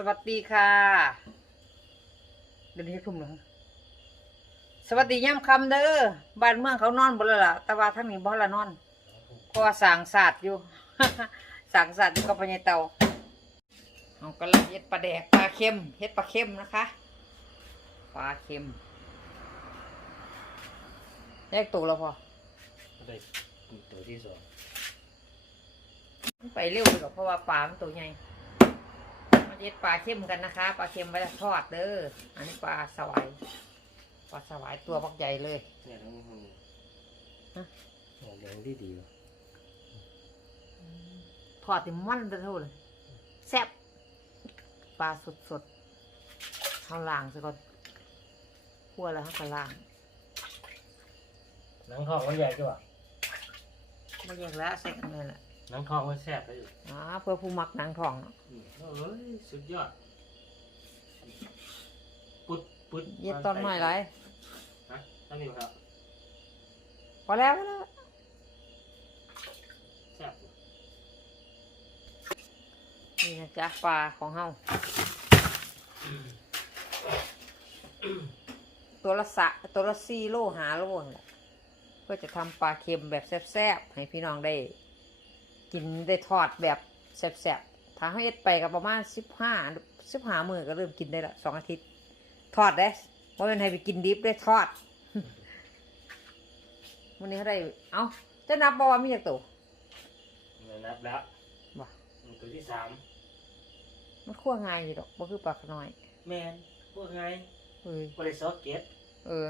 สวัสดีค่ะเดี๋ยวนี้ทุ่มหนึ่งสวัสดีย่ำคำเด้อบ้านเมืองเขานอนบ่และล่ะแต่ว่าทั้งนี้บ่ละนอนเพราะว่าสร้างศาสตร์อยู่สร้างศาสตร์อยู่กับพญายเตาเอากระลังเฮ็ดปลาแดกปลาเค็มเฮ็ดปลาเค็มนะคะปลาเค็มแยกตัวแล้วพอได้ตัวที่สองมันไปเร็วเลยหรอกเพราะว่าปลามันตัวใหญ่มา เฮ็ดปลาเค็มกันนะคะ ปลาเค็มไว้ทอดเด้อ อันนี้ปลาสวาย ปลาสวายตัวบักใหญ่เลย เนี่ยทั้งห้องฮะเนี่ยเลี้ยงดีดีวะทอดติมันไปเท่าเลยแซ่บปลาสดสดๆเขาล้างซะก่อนคั่วแล้วเขาก็ล้างหนังทองมันใหญ่จ้ะไม่แยกแล้วใส่กันเลยแหละห นังทองมันแซ่บไปอยู่อ๋อเพื่อผู้มักหนังทองเนาะอืมเอ้ยสุดยอด ปุ๊ดปุ๊ดเย็ดตอนหน่อยไรฮะท่านนี่ครับพอแล้วพอแล้วแซ่บอยู่นี่นะจ๊ะปลาของเฮาตัวละสะตัวละสี่โลหาโลนั่นแหละเพื่อจะทำปลาเค็มแบบแซ่บๆให้พี่น้องได้ กินได้ทอดแบบแซ่บๆถ้าให้เอ็ดไปก็ประมาณสิบห้าสิบห้ามือก็เริ่มกินได้ละสองอาทิตย์ ทอดได้ว่าเป็นให้ไปกินดิบได้ทอดวันนี้เขาได้ เอาจะนับบอกว่ามีจากตัวเนี่ยนับแล้วบ่อืมตัวที่สามมันคั่วง่ายอยู่ดอกบ่คือปลาขน้อย แมนพวกไงเออบริษัทเกตเออ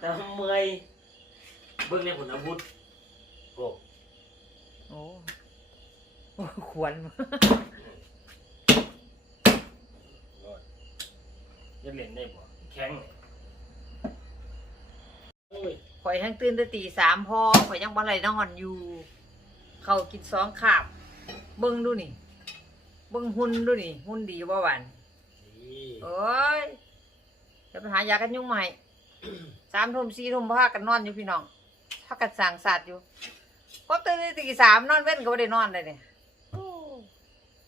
แต่เมื่อยเบิ่งในผลอาวุธโอ้ โอ้โอ้ควรรอดจะเล่นได้บ่แข็งเนี่ยโอ้ยข่อยทั้งตื่นแต่ตีสามพอข่อยยังบ่ไรนอนอยู่ เขากินสองขาบ เบิ่งดูนี่ เบิ่งหุ่นดูนี่ หุ่นดีบ่หวานนี่เอ้ยจะไปหายากันยุงใหม่สามทุ่มสี่ทุ่มพากันนอนอยู่พี่น้องพากันสั่งสัตว์อยู่ พอตื่นแต่ตีสามนอนเว้นก็ไม่ได้นอนเลยเนี่ยโอ้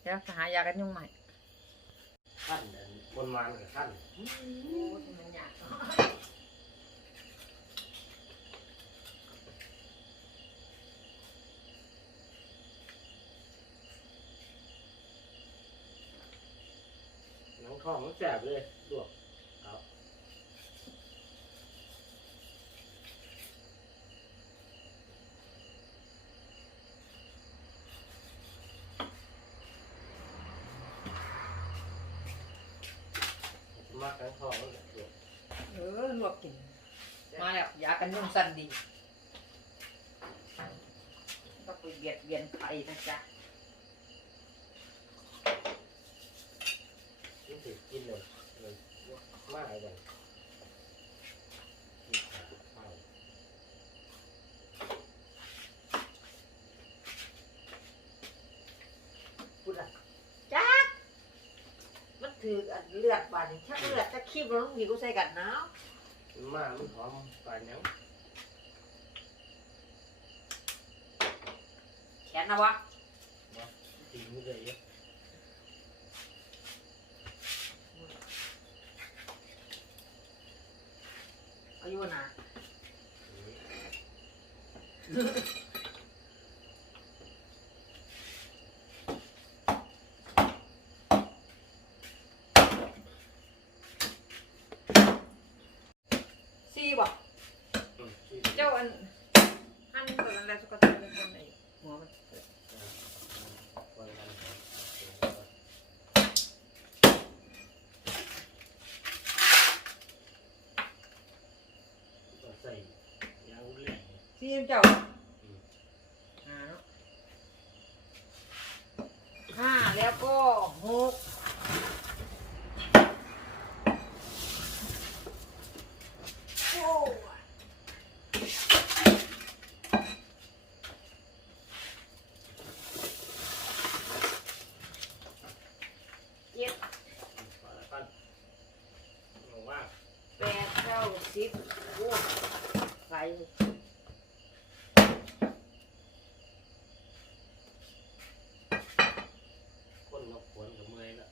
เดี๋ยวไปหายากันยุงใหม่ขั้นอันบนมานกับขั้นหนังทองมันแสบเลยลวกครับ มากหนังทองมันแหละลวกเออลวกกิน มาแล้วยากันยุงสั้นดีต้องไปเบียดเบียนใครนะจ๊ะกินสิกินเลยเลยลวกมากเลยกินข้าว พูดอะจ๊กมัน ถืออันเลือดบาดนี่ชักเลือดชักขี้มันต้องมีกูใส่กันนะมันมากมันหอมปลาเนี้ยแขนนะวะตีมือเลยเยอะ อายุนะสี่บ่ อืมที่ เจ้าอันอันตัวนั้นแหละสุกตัวนั้นคนไหนหัวมันวันนั้นต้องใส่ยางเล่นสี่เจ้า อืม ห้าเนาะห้าแล้วก็หกโอ้เจ็ด ปลาละปั้นงงมาก แปดเก้าสิบโอ้ไหล คนมาขวนกับเมื่อยละ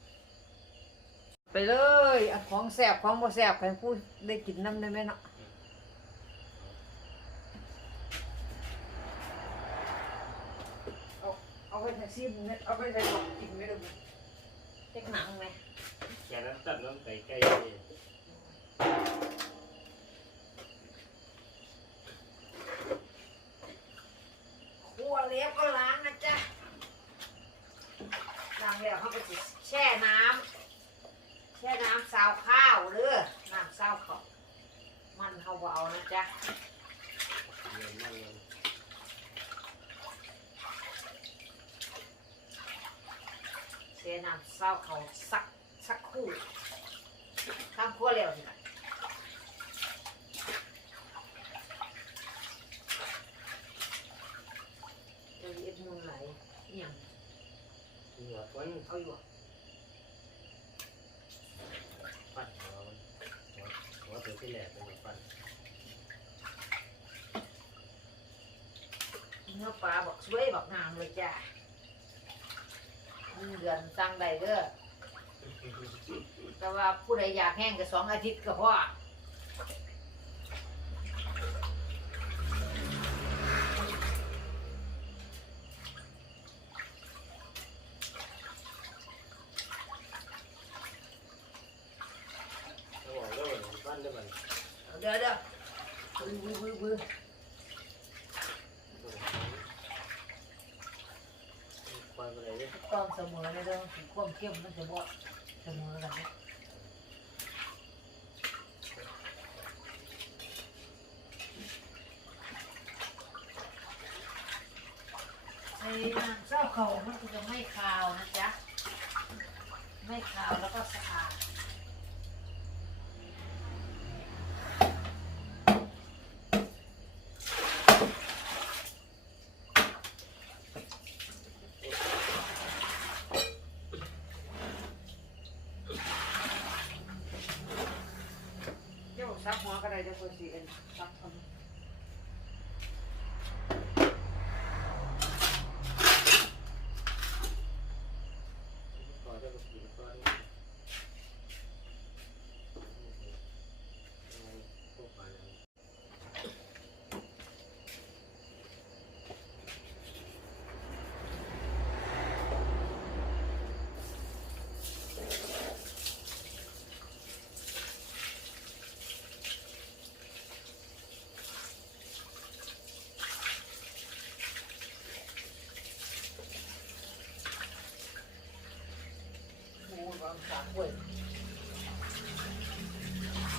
อ ไป เลยอันของแสบของบ่แสบใครพูดได้กินน้ำได้ไหมเนาะเอาเอาไปแท็กซี่มึงเนี่ยเอาไปใส่กล่องกินไม่ได้ไหมเจ๊กหนังไหม แกนั้นตัดน้ำไก่ไก่เลย ครัวเล็บก็ล้างนะจ๊ะล้างแล้วเขาไปสิแช่น้ำแช่น้ำซาวข้าวเด้อน้ำซาวข้าวมันเขาบ่เอานะจ๊ะ เงินนั่นเงิน เสียน้ำ เศร้าเขาสักสักครู่ข้ามขั้วเร็วสิล่ะเดี๋ยวเอ็ดมุนไหลอหย่างเหงื่อมันเอาอยู่อะปั้นหัวมันหัวหัวตัวที่แหลกเป็นปั้นเนื้อปลาบอกสวยบอกงามเลยจ้ึ่งเดือนสั่งได้เด้อแต่ว่าผู้ใดอยากแห้งก็สองอาทิตย์ก็พอ เขาบอกว่าเหมือนปั้นได้มัน เอาเด้อเด้อบื้อบื้อบื้อบื้อ ปั้นไปเลยเนี่ย ต้องเสมอเลยเด้อ ถึงความเข้มมันจะบ่เสมอกันเด้อไอ้น้ำเจ้าเขามันก็จะไม่คาวนะจ๊ะ ไม่คาวแล้วก็สะอาด หัวก็ได้เดี๋ยวคนสิเอ็นซักเอา พอจะไปกินก้อนพวกปลาเนี่ย หมูบางสามถ้วย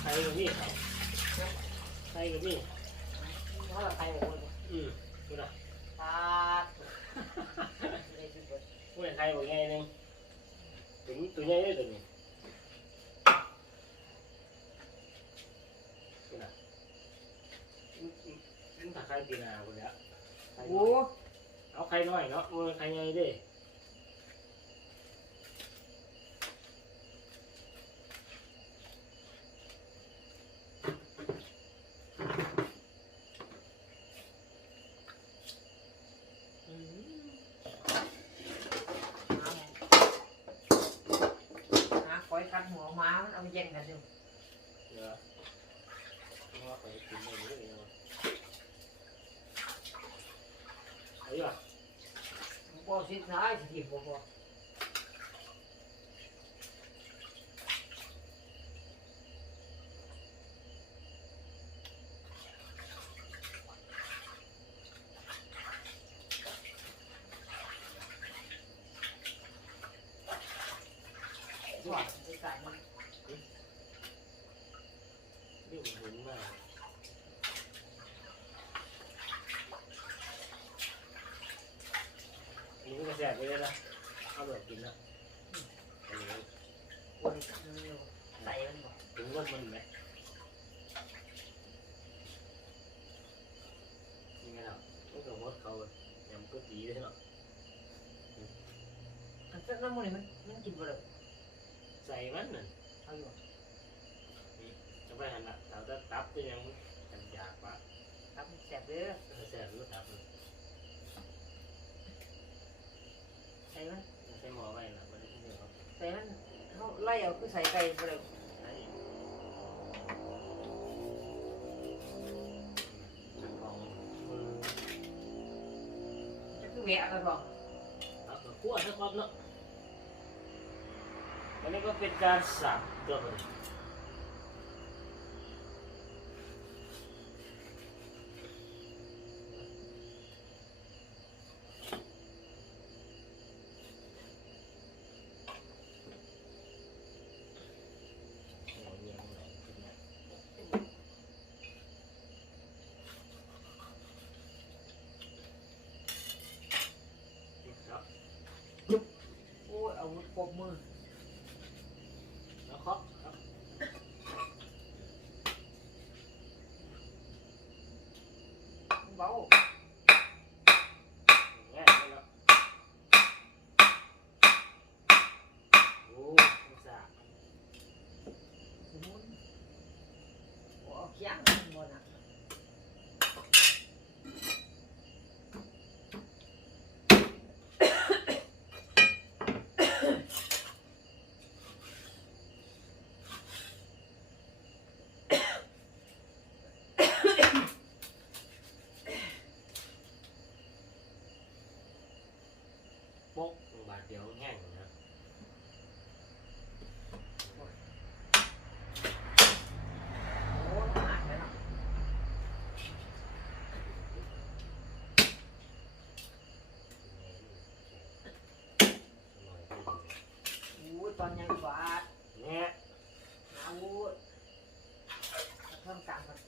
ใค รกับมีเขาใครกับมีเพราะเราไปโอ้ยอืมดูนะตาดเลยสิเบิดใหญ่ไทยบอกไงนึงถึงตัวใหญ่เลยตัวนี้ดูนะมันถ้าใครปีนาคนเนี้ยโอ้เอาใครน้อยเนาะมือใครใหญ่เด้ หาคอยคัดหัวม้า มันเอาแย่งกันอยู่เดี๋ยวว่าไปกินได้เลยเนาะเอาอยู่อะบ่สิซ้ายสิบ่บ่ว่าไปใส่มันนี่มันหุ่นมากอันนี้ก็แซ่บไปเลยนะเอาแบบกินนะอันนี้โอ้ยมันอยู่ใส่มันบ่ถึงรสมันไหมนี่ไงครับมันก็หมดเขายำก๋วยเตี๋ยวเลยเนาะอันเจ้าน้ำมันนี่มันมันกินบ่ได้ใส่มันน่ะเอาอยู่ จะไปหันละเราจะตับเป็นยังกันยากปะ ครับแซ่บเด้อแซ่บรู้ตับเลยใส่มันใส่หม้อไว้ละมันนี่ครับใส่มันเขาไล่ล่เอาคือใส่ไก่ไปเลยไอ้ของมือจะคือแหวะกันบอกเอากับขั้วทั้งความเนาะอันนี้ก็เป็นการสับตัวมันโอ้ย อาวุธครบมือแล้วเคาะครับเบา ง่ายเลยเนาะโอ้ไม่ทราบ สมุนโอ้เอาเคียงบนอะ โป๊กบาทเดียวแห้งนะ โอ้หนักเลยเนาะโอ้ยตอนยังบาด เนี่ย อาวุธเพิ่มกลางก่อน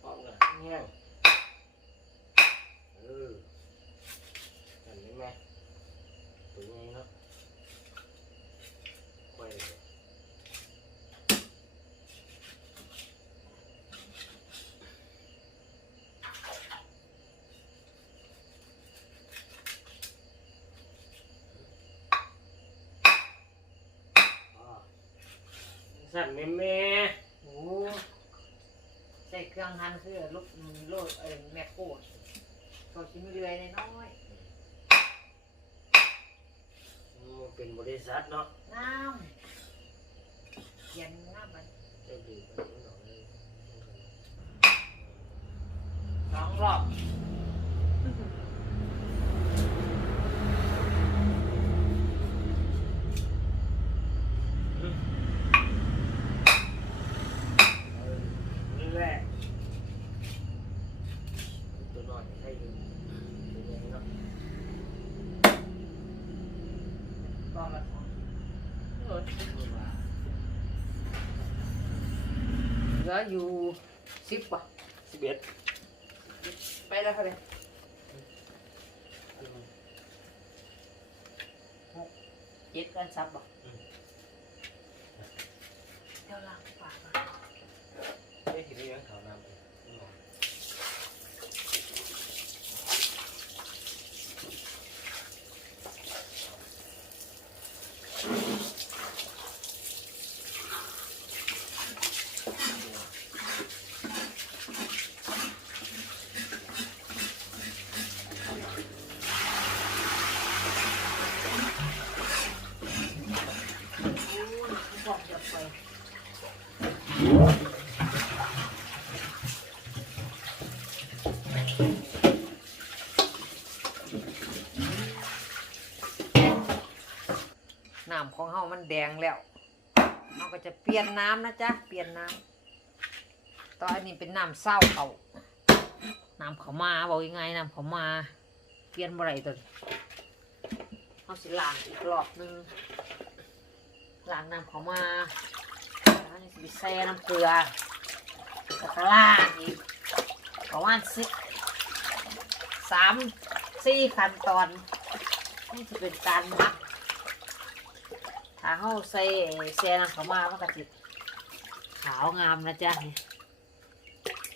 พร้อมกันแห้งเออเห็นไหมตัวนี้เนาะค่อยเลยอ่า สั่นแม่แม่โอ้ใส่เครื่องหั่นคือลูกโลดเอ้ยแม่โคตรเขาชิมเรื่อยน้อยมันเป็นบริษัทเนาะๆน้ำเขียนน้ำมันจะดีไปนิดหน่อยเลยสองรอบ เออนี่แหละตัวน้อยให้ดูตัวใหญ่เนาะ รอบละสอง เออตัวว่า เห ลืออยู่สิบกว่าสิบเอ็ดไปแล้วเขาเลยเจ็ดกันซับบ่เดี๋ยวล้างปากก่อนได้ทีนี้ยังขาวนำอีกเนาะ โอ้ยบอก จะไปน้ำของเฮามันแดงแล้วเราก็จะเปลี่ยนน้ำนะจ๊ะ เปลี่ยนน้ำตอนนี้เป็นน้ำเศร้าเขาน้ำเขามาบอกยังไงน้ำเขามา เปลี่ยนบ่ไรตัวเขาสิล้างอีกรอบหนึง ล้างน้ำเขามาแล้วนี่สิแซ่น้ำเกลือแล้วก็ล้าอีกประมาณสิบสามสี่ขั้นตอน นี่จะเป็นการหมักถ้าเขาใส่แช่น้ำเขามามันก็จะขาวงามนะจ๊ะ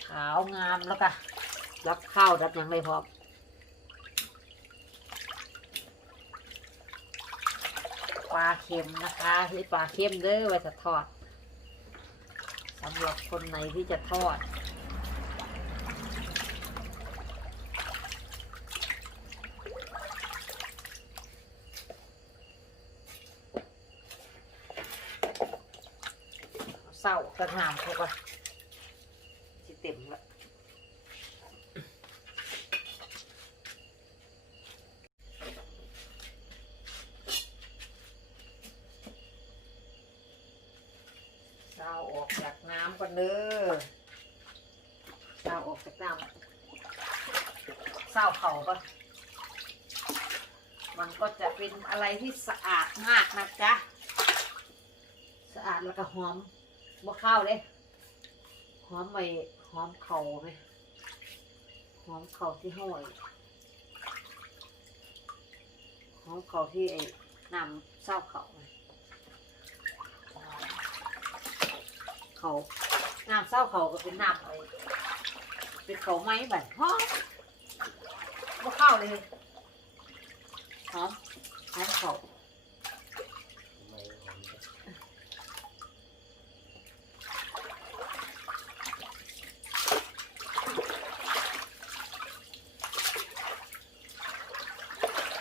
ขาวงามแล้วก็รับข้าวรับยังเลยพร้อม ปลาเค็มนะคะหรือปลาเค็มเด้อไว้จะทอดสำหรับคนไหนที่จะทอด เศร้ากระหามเข้าไปที่เต็มละ มันก็จะเป็นอะไรที่สะอาดมากนะจ๊ะ สะอาดแล้วก็หอมบ่ข้าวเลยหอมไปหอมเข่าไหมหอมเข่าที่ห้อยหอมเข่าที่ไอ้น้ำเศร้าเข่าไหมเข่าน้ำเศร้าเข่าก็เป็นน้ำไอ้เป็นเข่าไม้แบบหอม บ่ข้าวเลยหอมหอมเขา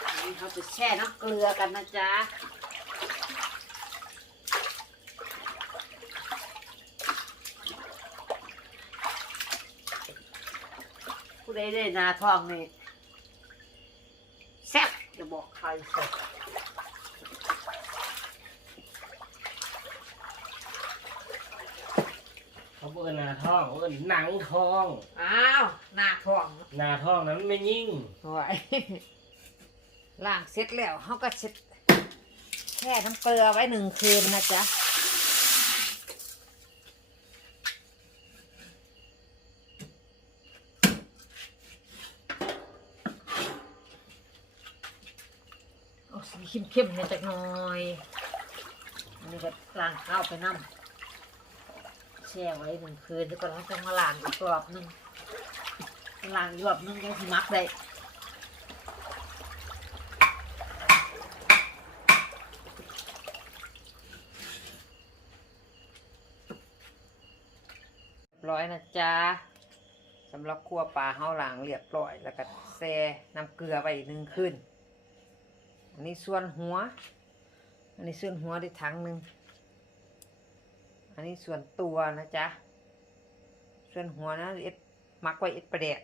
อันนี้เขาจะแช่น้ำเกลือกันนะจ๊ะผู้ใดได้นาทองนี่ จะบอกใครแซ่บเขาเอิ้นนาท้องเขาเอิ้นหนังทอง อ้าวหน้าทองนาท้องนั้นไม่ยิ่งโอ้ยล้างเสร็จแล้วเขาก็เช็ดแช่น้ำเกลือไว้หนึ่งคืนนะจ๊ะ เข้มๆเนี่ยจักหน่อยอันนี้ก็ล้างข้าวไปน้ำแช่ไว้หนึ่งคืนแล้วก็เราต้องมาล้างกรอบหนึงล้างอีกรอบนึงก็สิมักได้เรียบร้อยนะจ๊ะสำหรับคั่วปลาเฮาหลางเรียบร้อย แล้วก็แซ่น้ำเกลือไปหนึ่งคืน อันนี้ส่วนหัว อันนี้ส่วนหัวได้ถังหนึ่ง อันนี้ส่วนตัวนะจ๊ะ ส่วนหัวนะเอ็ดมักไว้เอ็ดปลาแดก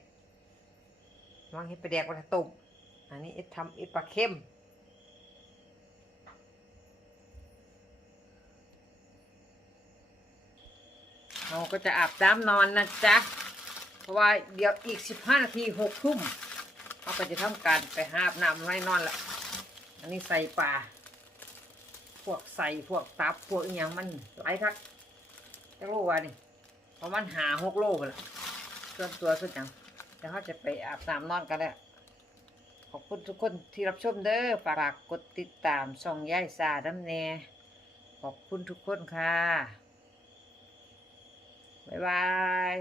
มักเอ็ดปลาแดกไว้ถ้าต้มอันนี้เอ็ดทำเอ็ดปลาเค็มเราก็จะอาบน้ำนอนนะจ๊ะ เพราะว่าเดี๋ยวอีกสิบห้านาทีหกทุ่มเราก็จะทำการไปหาอาบน้ำไว้นอนละ นนี้ใส่ปลา พวกใส่พวกตับพวกอหย่างมันหลายทักจะโลว่านี่เพราะมันหาหกโลไปละส่วนตัวส่วนอย่างเดี๋ยวเขาจะไปอาบน้ำนอนกันแล้วขอบคุณทุกคนที่รับชมเด้อฝากกดติดตามช่องย่ายซาดัมแนขอบคุณทุกคนค่ะ บ๊ายบาย